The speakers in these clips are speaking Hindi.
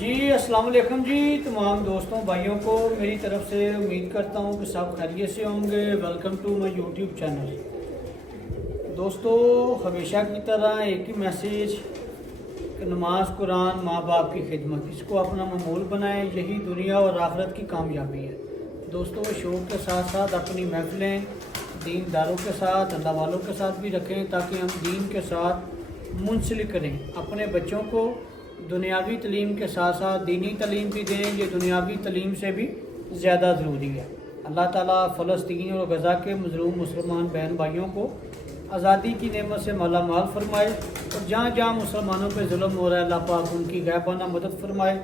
जी अस्सलाम वालेकुम जी। तमाम दोस्तों भाइयों को मेरी तरफ से उम्मीद करता हूँ कि सब खैरियत से होंगे। Welcome to my YouTube channel. दोस्तों हमेशा की तरह एक ही मैसेज कि नमाज कुरान माँ बाप की खिदमत इसको अपना मामूल बनाएं, यही दुनिया और आखिरत की कामयाबी है। दोस्तों शौक़ के साथ साथ अपनी महफिलें दीनदारों के साथ अल्लाह वालों के साथ भी रखें ताकि हम दीन के साथ मुंसलिक करें। अपने बच्चों को दुनियावी तलीम के साथ साथ दीनी तलीम भी दें, ये दुनियावी तलीम से भी ज़्यादा ज़रूरी है। अल्लाह ताला फ़लस्तीन और गज़ा के मज़लूम मुसलमान बहन भाइयों को आज़ादी की नेमत से माला माल फरमाए और जहाँ जहाँ मुसलमानों पे जुल्म हो रहा है अल्लाह पाक उनकी गैबाना मदद फरमाए।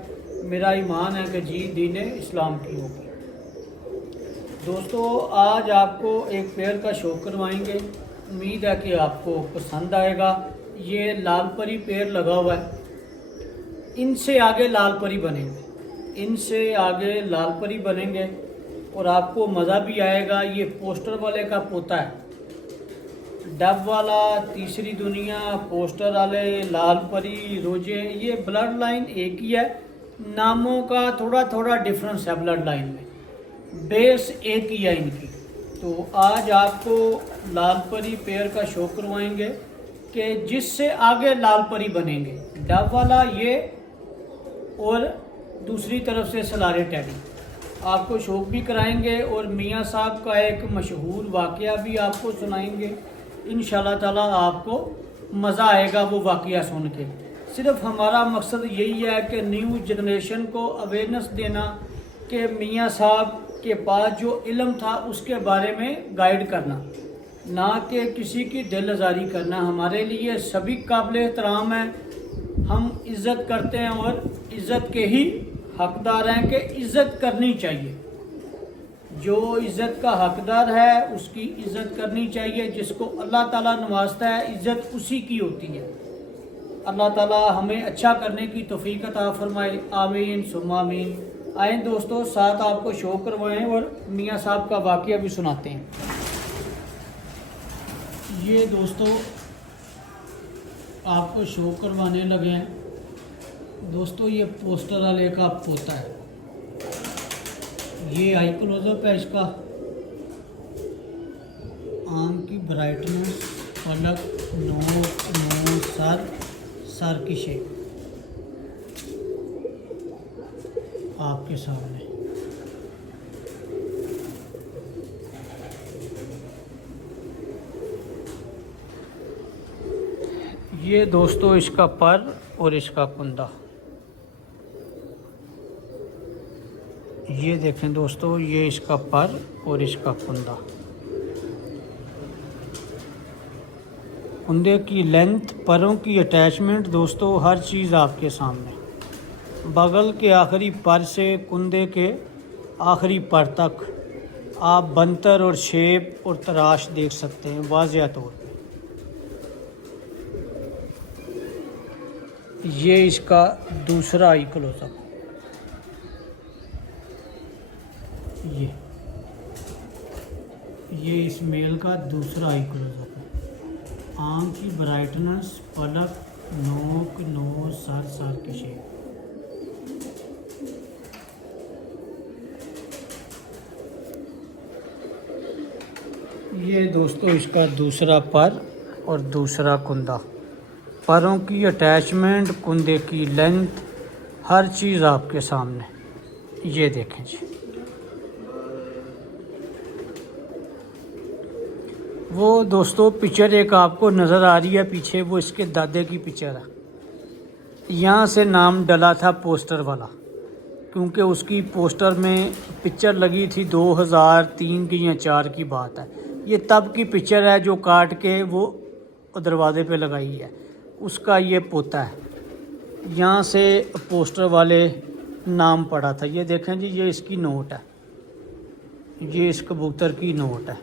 मेरा ईमान है कि जी दीन इस्लाम की होगी। दोस्तों आज आपको एक पेड़ का शौक करवाएंगे, उम्मीद है कि आपको पसंद आएगा। ये लाल परी पेड़ लगा हुआ है, इनसे आगे लाल परी बनेंगे, इनसे आगे लाल परी बनेंगे और आपको मज़ा भी आएगा। ये पोस्टर वाले का पोता है, डब वाला तीसरी दुनिया, पोस्टर वाले लाल परी रोजे, ये ब्लड लाइन एक ही है, नामों का थोड़ा थोड़ा डिफरेंस है ब्लड लाइन में, बेस एक ही है इनकी। तो आज आपको लाल परी पेड़ का शौक करवाएंगे कि जिससे आगे लाल परी बनेंगे, डब वाला ये और दूसरी तरफ से सलारे टैडी। आपको शौक भी कराएंगे और मियाँ साहब का एक मशहूर वाक़या भी आपको सुनाएंगे। इंशाल्लाह ताला आपको मज़ा आएगा वो वाक़या सुन के। सिर्फ हमारा मकसद यही है कि न्यू जनरेशन को अवेयरनेस देना कि मियाँ साहब के पास जो इल्म था उसके बारे में गाइड करना, ना कि किसी की दिल आज़ारी करना। हमारे लिए सभी काबिल एहतराम है, हम इज़्ज़त करते हैं और इज़्ज़त के ही हकदार हैं कि इज़्ज़त करनी चाहिए। जो इज़्ज़त का हकदार है उसकी इज़्ज़त करनी चाहिए। जिसको अल्लाह ताला नवाजता है इज़्ज़त उसी की होती है। अल्लाह ताला हमें अच्छा करने की तौफीक अता फरमाए, आमीन सुम्मा आमीन। आए दोस्तों साथ आपको शो करवाएं और मियाँ साहब का वाक़या भी सुनाते हैं। ये दोस्तों आपको शो करवाने लगे हैं। दोस्तों ये पोस्टर वाले का पोता है, ये आई क्लोजअप है इसका, आंख की ब्राइटनेस, पलक, नोक, सर की शेप आपके सामने। ये दोस्तों इसका पर और इसका कुंदा, ये देखें दोस्तों, ये इसका पर और इसका कुंदा। कुंदे की लेंथ, परों की अटैचमेंट, दोस्तों हर चीज़ आपके सामने। बगल के आखिरी पर से कुंदे के आखिरी पर तक आप बनतर और शेप और तराश देख सकते हैं वाज़िया तौर पे। ये इसका दूसरा आई क्लोजअप, ये इस मेल का दूसरा आई क्लोजअप है। आंख की ब्राइटनेस, पलक, नोक, नोज, सर की शेप। ये दोस्तों इसका दूसरा पर और दूसरा कुंदा। परों की अटैचमेंट, कुंदे की लेंथ, हर चीज़ आपके सामने। ये देखें जी, वो दोस्तों पिक्चर एक आपको नज़र आ रही है पीछे, वो इसके दादे की पिक्चर है। यहाँ से नाम डला था पोस्टर वाला, क्योंकि उसकी पोस्टर में पिक्चर लगी थी 2003 की या 4 की बात है। ये तब की पिक्चर है जो काट के वो दरवाजे पे लगाई है, उसका ये पोता है। यहाँ से पोस्टर वाले नाम पड़ा था। ये देखें जी, ये इसकी नोट है, ये इस कबूतर की नोट है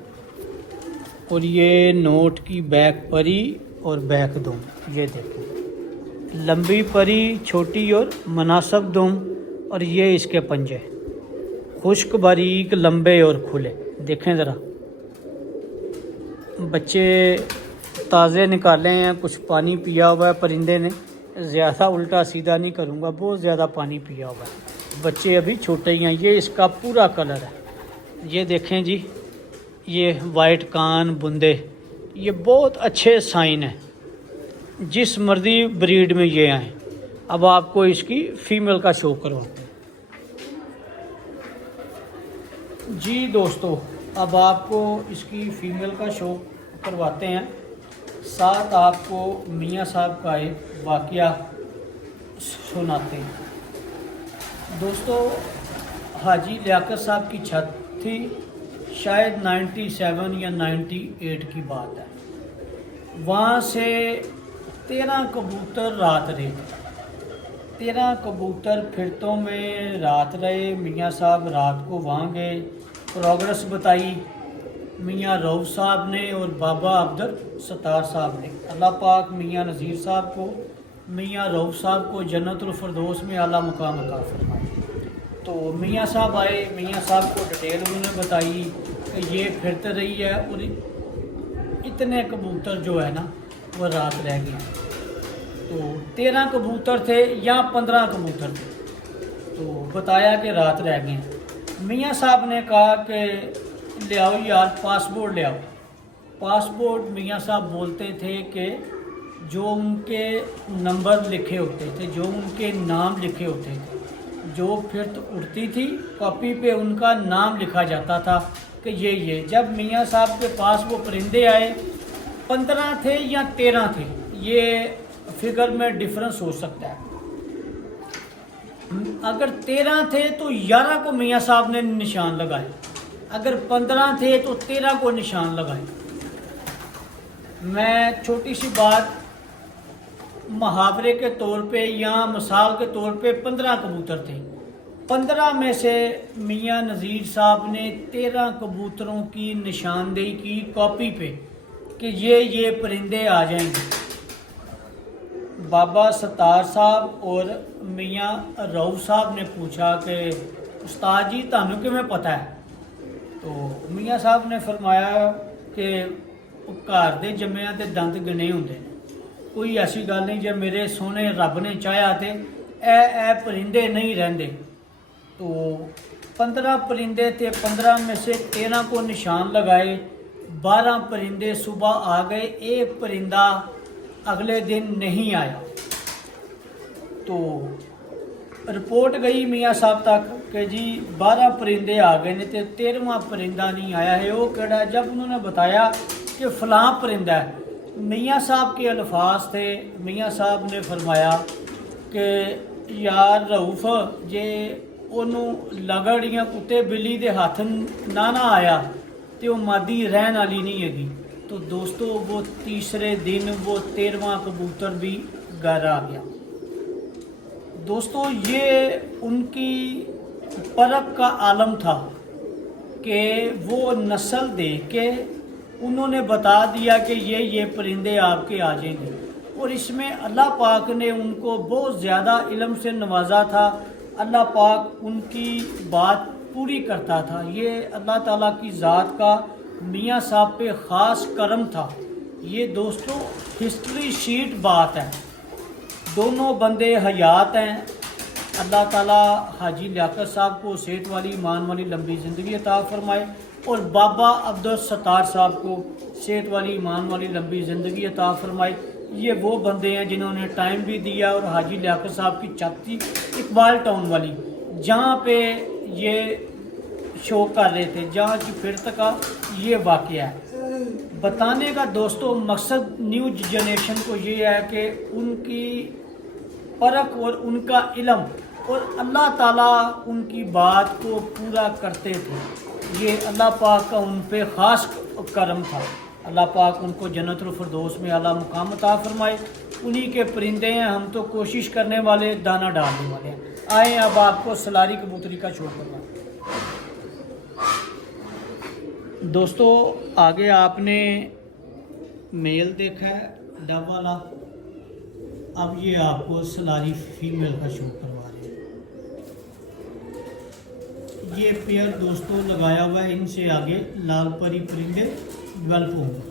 और ये नोट की बैक परी और बैक दुम। ये देखें, लंबी परी, छोटी और मुनासिब दुम, और ये इसके पंजे खुश्क, बारीक, लंबे और खुले। देखें ज़रा, बच्चे ताज़े निकाले हैं, कुछ पानी पिया हुआ है परिंदे ने, ज़्यादा उल्टा सीधा नहीं करूँगा, बहुत ज़्यादा पानी पिया हुआ है, बच्चे अभी छोटे ही हैं। ये इसका पूरा कलर है, ये देखें जी, ये वाइट कान बुंदे, ये बहुत अच्छे साइन हैं, जिस मर्जी ब्रीड में ये आए। अब आपको इसकी फ़ीमेल का शो करवाते हैं जी दोस्तों। अब आपको इसकी फ़ीमेल का शो करवाते हैं, साथ आपको मियाँ साहब का एक वाक़या सुनाते हैं। दोस्तों, हाजी लियाकत साहब की छत थी, शायद 97 या 98 की बात है। वहाँ से 13 कबूतर रात रहे थे। 13 कबूतर फिरतों में रात रहे। मियाँ साहब रात को वहाँ गए, प्रोग्रेस बताई मियाँ रऊफ़ साहब ने और बाबा अब्दुल सत्तार साहब ने। अल्लाह पाक मियाँ नज़ीर साहब को, मियाँ रऊफ़ साहब को जन्नतुल फिरदौस में आला मुकाम अता फरमाए। तो मियाँ साहब आए, मियाँ साहब को डिटेल उन्होंने बताई कि ये फिरते रही है और इतने कबूतर जो है ना वो रात रह गए। तो 13 कबूतर थे या 15 कबूतर थे, तो बताया कि रात रह गए। मियाँ साहब ने कहा कि ले आओ यार पासपोर्ट ले आओ। पासपोर्ट मियाँ साहब बोलते थे कि जो उनके नंबर लिखे होते थे, जो उनके नाम लिखे होते थे, जो फिर उड़ती थी कॉपी पे उनका नाम लिखा जाता था कि ये। जब मियाँ साहब के पास वो परिंदे आए, 15 थे या 13 थे, ये फिगर में डिफरेंस हो सकता है। अगर 13 थे तो 11 को मियाँ साहब ने निशान लगाए, अगर 15 थे तो 13 को निशान लगाए। मैं छोटी सी बात मुहावरे के तौर पे या मिसाल के तौर पे 15 कबूतर थे। 15 में से मियाँ नज़ीर साहब ने 13 कबूतरों की निशानदेही की कॉपी पे कि ये परिंदे आ जाएंगे। बाबा सत्तार साहब और मियाँ रऊफ़ साहब ने पूछा कि उस्ताद जी तानू किवें पता है? तो मियाँ साहब ने फरमाया कि घर दे जम्मिया ते दंद गिने होंदे ने, कोई ऐसी गल नहीं, जब मेरे सोने रब ने चाहा तो ए परिंदे नहीं रहंदे। तो 15 परिंदे थे, 15 में से 13 को निशान लगाए, 12 परिंदे सुबह आ गए, एक परिंदा अगले दिन नहीं आया। तो रिपोर्ट गई मियाँ साहब तक कि जी 12 परिंदे आ गए ने तो 13वां परिंदा नहीं आया है, वो केड़ा? जब उन्होंने बताया कि फ़लाँ परिंदा है, मियाँ साहब के अल्फाज थे। मियाँ साहब ने फरमाया कि यार रऊफ़, जे ओनू लगड़ या कुत्ते बिल्ली दे हाथ ना आया तो मादी रहन वाली नहीं हैगी। तो दोस्तों, वो तीसरे दिन वो 13वां कबूतर भी घर आ गया। दोस्तों, ये उनकी परख का आलम था कि वो नस्ल देख के उन्होंने बता दिया कि ये परिंदे आपके आ जाएंगे। और इसमें अल्लाह पाक ने उनको बहुत ज़्यादा इल्म से नवाजा था। अल्लाह पाक उनकी बात पूरी करता था। ये अल्लाह ताला की ज़ात का मियाँ साहब पे ख़ास करम था। ये दोस्तों हिस्ट्री शीट बात है। दोनों बंदे हयात हैं। अल्लाह ताला हाजी लियाकत साहब को सेहत वाली, ईमान वाली लंबी ज़िंदगी अता फ़रमाए और बाबा अब्दुल सत्तार साहब को सेहत वाली, ईमान वाली लंबी ज़िंदगी अता फ़रमाए। ये वो बंदे हैं जिन्होंने टाइम भी दिया। और हाजी लियाकत साहब की छत थी इकबाल टाउन वाली, जहाँ पे ये शो कर रहे थे, जहाँ की फिरत का ये वाक़या है। बताने का दोस्तों मकसद न्यू जनरेशन को ये है कि उनकी परख और उनका इल्म और अल्लाह ताला उनकी बात को पूरा करते थे। ये अल्लाह पाक का उन पे ख़ास करम था। अल्लाह पाक उनको जन्नतुल फिरदौस में आला मुकाम अता फरमाए। उन्हीं के परिंदे हैं, हम तो कोशिश करने वाले, दाना डालने वाले हैं। आए अब आपको सलारी कबूतरी का शो करना। दोस्तों, आगे आपने मेल देखा है डब वाला, अब ये आपको सलारी फीमेल का शो करवा रहे हैं। ये पेयर दोस्तों लगाया हुआ है, इनसे आगे लाल परी परिंदे डेवलप होंगे।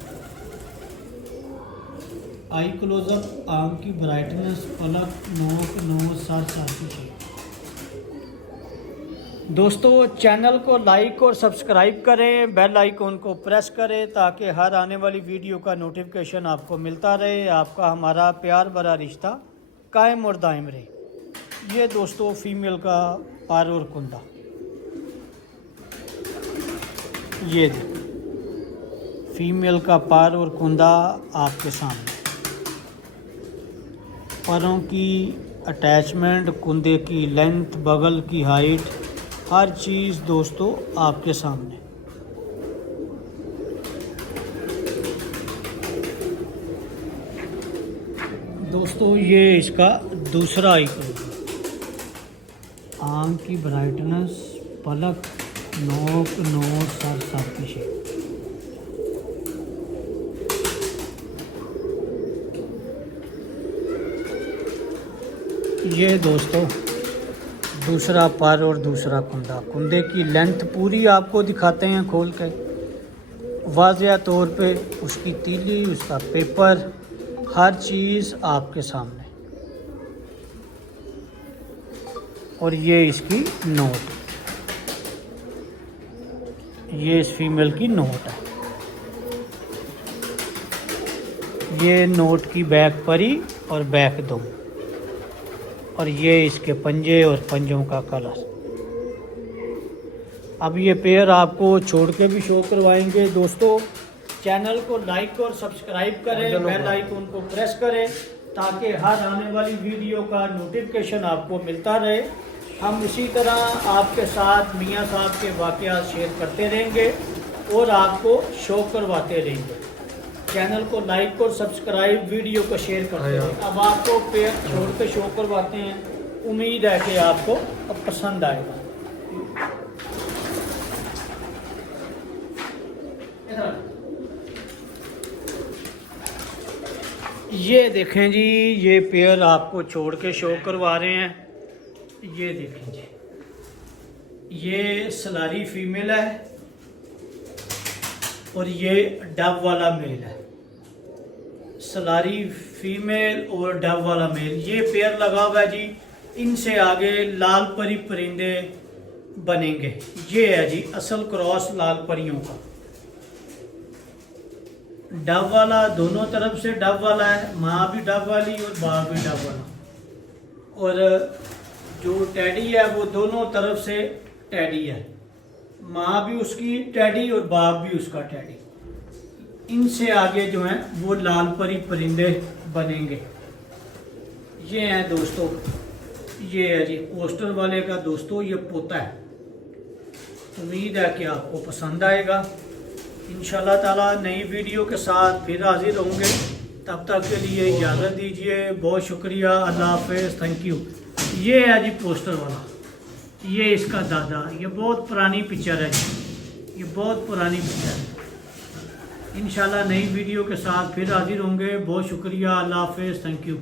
आई क्लोजअप, आंख की ब्राइटनेस, पलक, नोक, नोज, सर, सर की शेप। दोस्तों चैनल को लाइक और सब्सक्राइब करें, बेल आइकॉन को प्रेस करें ताकि हर आने वाली वीडियो का नोटिफिकेशन आपको मिलता रहे, आपका हमारा प्यार भरा रिश्ता कायम और दायम रहे। ये दोस्तों फीमेल का पार और कुंदा, ये देखो फीमेल का पार और कुंदा आपके सामने। पैरों की अटैचमेंट, कुंदे की लेंथ, बगल की हाइट, हर चीज़ दोस्तों आपके सामने। दोस्तों ये इसका दूसरा आई क्लोजअप, आँख की ब्राइटनेस, पलक, नोक, नोज, सर, सर की शेप। ये दोस्तों दूसरा पर और दूसरा कुंदा, कुंदे की लेंथ पूरी आपको दिखाते हैं खोल के, वाज़िया तौर पे उसकी तीली, उसका पेपर, हर चीज़ आपके सामने। और ये इसकी नोट, ये इस फीमेल की नोट है। ये नोट की बैक परी और बैक दुम, और ये इसके पंजे और पंजों का कलर। अब ये पेयर आपको छोड़ के भी शो करवाएंगे। दोस्तों चैनल को लाइक और सब्सक्राइब करें, बेल आइकन को प्रेस करें ताकि हर आने वाली वीडियो का नोटिफिकेशन आपको मिलता रहे। हम इसी तरह आपके साथ मियाँ साहब के वाक़यात शेयर करते रहेंगे और आपको शो करवाते रहेंगे। चैनल को लाइक और सब्सक्राइब, वीडियो को शेयर करते हैं। अब आपको पेयर छोड़ के शो करवाते हैं, उम्मीद है कि आपको अब पसंद आएगा। ये देखें जी, ये पेयर आपको छोड़ के शो करवा रहे हैं। ये देखें जी, ये सलारी फीमेल है और ये डब वाला मेल है। सलारी फीमेल और डब वाला मेल, ये पेयर लगा हुआ है जी। इनसे आगे लाल परी परिंदे बनेंगे। ये है जी असल क्रॉस लाल परियों का। डब वाला दोनों तरफ से डब वाला है, माँ भी डब वाली और बाप भी डब वाला। और जो टैडी है वो दोनों तरफ से टैडी है, माँ भी उसकी टैडी और बाप भी उसका टैडी। इनसे आगे जो है वो लाल परी परिंदे बनेंगे। ये हैं दोस्तों, ये है जी पोस्टर वाले का दोस्तों ये पोता है। उम्मीद है कि आपको पसंद आएगा। इंशाल्लाह ताला नई वीडियो के साथ फिर हाजिर होंगे। तब तक के लिए इजाज़त दीजिए। बहुत शुक्रिया, अल्लाह हाफ़िज़, थैंक यू। ये है जी पोस्टर वाला, ये इसका दादा। ये बहुत पुरानी पिक्चर है जी, ये बहुत पुरानी पिक्चर है। इंशाल्लाह नई वीडियो के साथ फिर हाजिर होंगे। बहुत शुक्रिया, अल्लाह हाफ़िज़, थैंक यू।